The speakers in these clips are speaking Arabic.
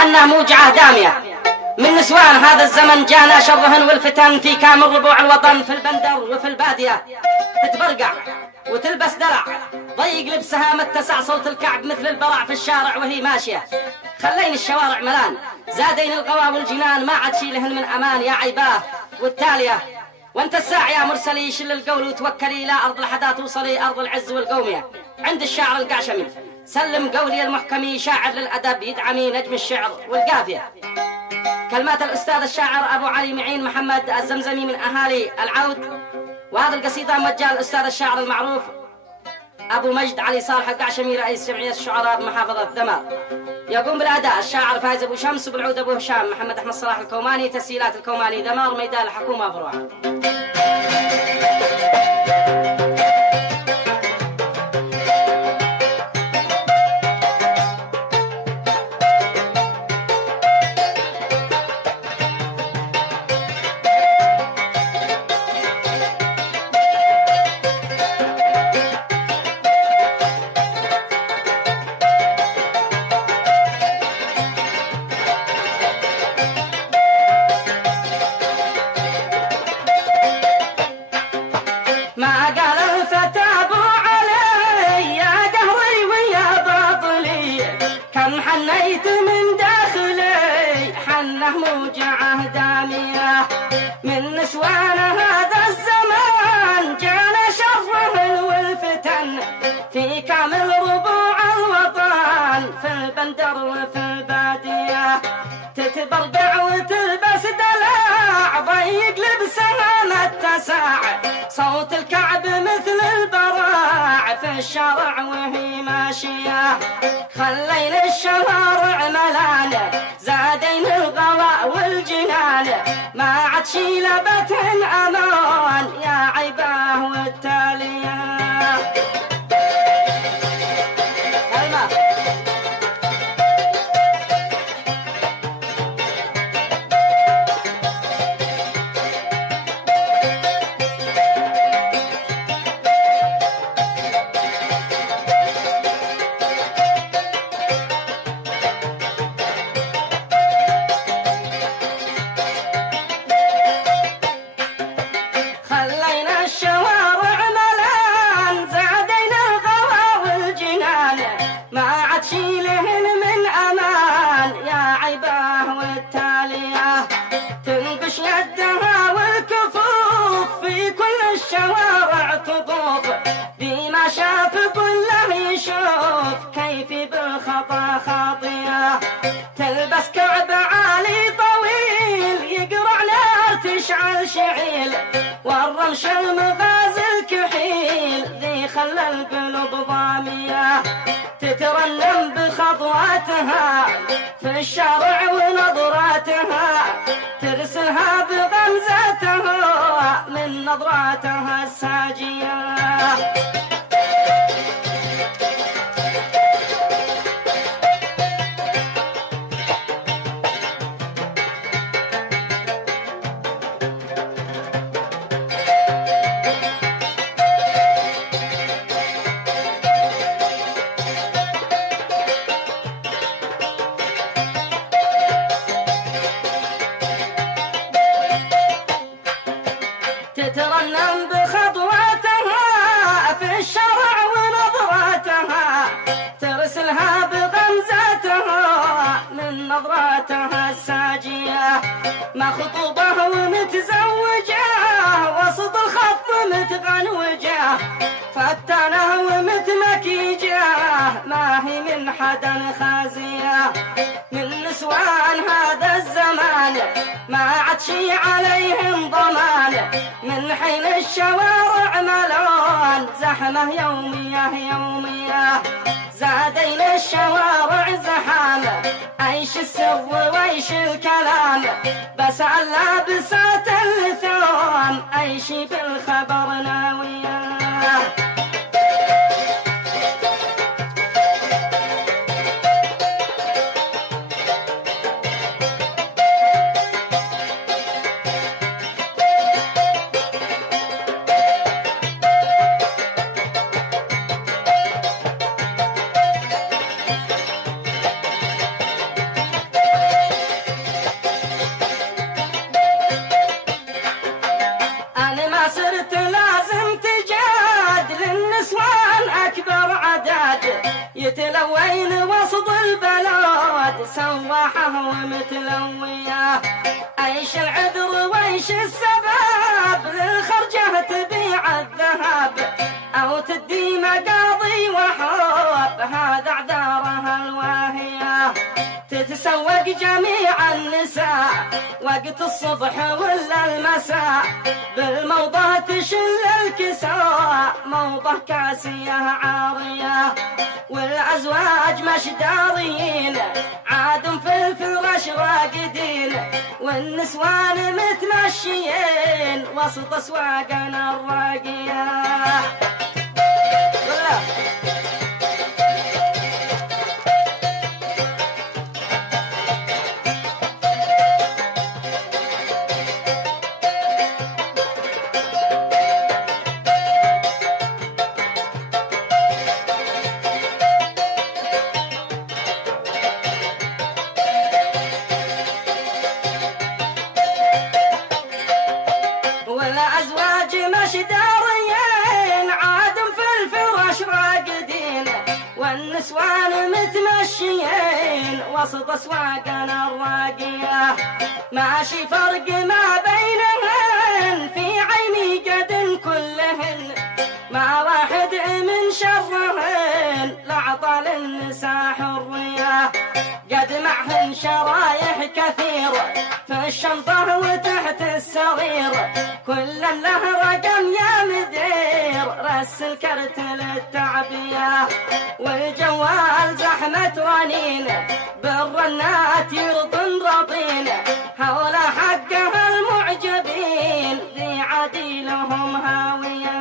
حنا موجعة دامية من نسوان هذا الزمن جانا شرهن والفتن في كامل ربوع الوطن في البندر وفي البادية تتبرقع وتلبس درع ضيق لبسها متسع صوت الكعب مثل البرع في الشارع وهي ماشية خلين الشوارع ملان زادين القوى والجنان ما عاد شيلهن من أمان يا عيباه والتالية وانت الساعي يا مرسلي شل القول وتوكلي لا أرض الحدا توصلي أرض العز والقومية عند الشاعر القعشمي سلم قولي المحكمي شاعر للأدب يدعمي نجم الشعر والقافية كلمات الأستاذ الشاعر أبو علي معين محمد الزمزمي من أهالي العود وهذه القصيدة موجهة للأستاذ الشاعر المعروف أبو مجد علي صالح القعشمي رئيس جمعية الشعراء بمحافظة دمار يقوم بالأداء الشاعر فايز أبو شمس وبالعود أبو هشام محمد أحمد صلاح الكوماني تسهيلات الكوماني دمار ميدان الحكومة فروع موجعة دامية من نسوان هذا الزمان جانا شره والفتن في كامل ربوع الوطن في البندر وفي البادية تتبرقع وتلبس دلع ضيق لبسها متسع صوت الكعب مثل البراع في الشارع وهي ماشية خلين الشوارع ملان زادين الغلاء والجنان ما عاد شي لبتهن أمان يا عيباه والتالية تلبس كعب عالي طويل يقرع نار تشعل شعيل والرمش المغازل كحيل ذي خلى القلوب ضامية تترنم بخطواتها في الشارع ونظراتها ترسلها بغمزتها من نظراتها الساجية تترنم بخطواتها في الشارع ونظراتها ترسلها بغمزتها من نظراتها الساجية ما خطوبة ومتزوجة وسط الخط متغنوجة فتانة ومتمكيجة ما هي من حدا خازية من نسوان هذا الزمان ما عاد شي عليهم ضمان من حين الشوارع ملون زحمة يومية يومية زادين الشوارع زحام عيش السر وعيش الكلام بس على لابسات الثوم عيشي بالخبر ناوية يتلوين وسط البلاد سواحه ومتلويه. ايش العذر وايش السبب للخرجه تبيع الذهب او تدي مقاضي وحب، هذا اعذارها الواهيه. تتسوق جميع النساء وقت الصبح ولا المساء، بالموضة تشل الكساء موضة كاسية عارية. والأزواج مشدارين عاد في الفرش راقدين، والنسوان متمشيين وسط أسواقنا الراقية. والأزواج مشدارين عاد في الفرش راقدين، والنسوان متمشيين وسط أسواقنا الراقية. ماشي فرق ما بينهن في عيني قد كلهن، ما واحد من شرهن لعطى للنساء حرية. قد معهن شرايح كثير في الشنطة وتحت السرير، كل له رقم يا مدير رس الكرت للتعبية. والجوال زحمة رنين بالرنات يرضن رضين، هولا حقها المعجبين ذي عديلهم هاوية.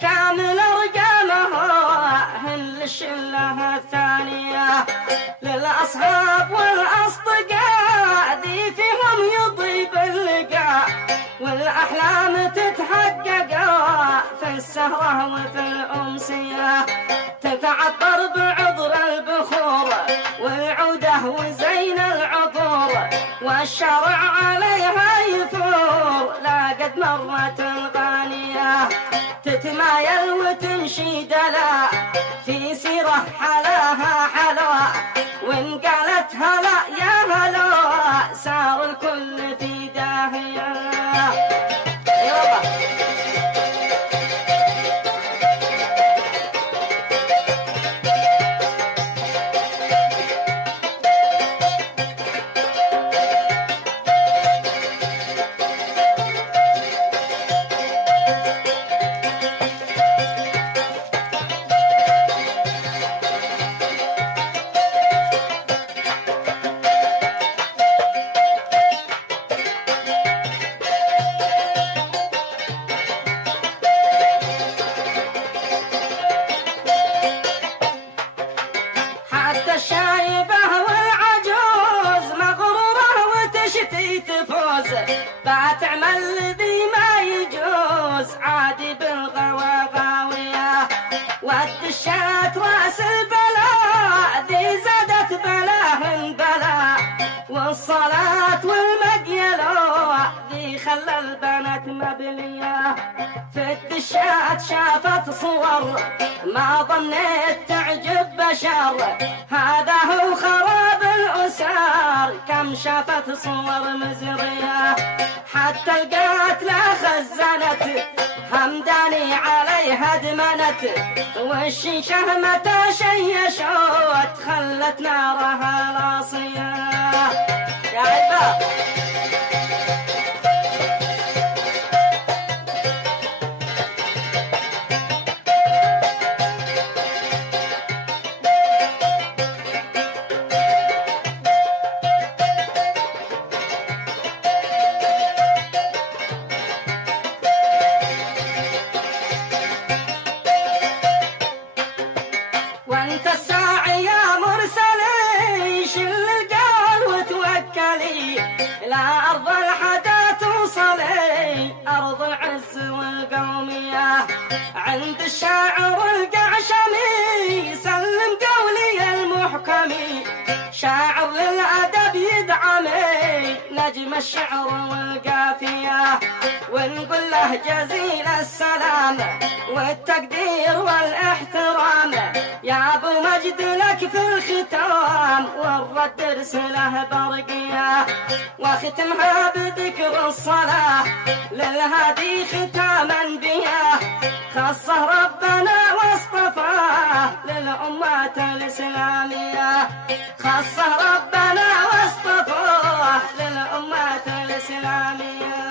كامل ارقامها هن الشله الثانيه، للاصحاب والاصدقاء ذي فيهم يضيب اللقاء، والاحلام تتحقق في السهره وفي الامسيه. تتعطر بعطر البخور والعوده وزين العطور، والشرع عليها يثور لا قد مرت الغانيه. تتمايل وتمشي دلا في سيره حلاها حلا، وان قالت هلا يا هلا سار الكل في داهيه. الشايبة والعجوز مغرورة وتشتي تفوز، بتعمل ذي ما يجوز عادي بالغوا غاوية. والدشات راس البلاء ذي زادت بلاهن بلاء، والصلاة والمقيلو ذي خلى البنات مبلية. في الدشات شافت صور ما ظنيت تعجب بشر، هذا هو خراب الأسار كم شافت صور مزرية. حتى القاتلة خزنت همداني عليها دمنت، والشيشة متى شيشوت خلت نارها لاصية. يا عبا عند الشاعر القعشمي سلم قولي المحكمي، شاعر للأدب يدعمي نجم الشعر والقافية، ونقول له جزيل السلام والتقدير والاحترام يا ابو مجد لك في الختام، والرد ارسله برقية، واختمها بذكر الصلاة للهادي ختاما بياه، خصه ربنا واصطفاه للأمة الإسلامية، خصه ربنا واصطفاه للأمة الإسلامية.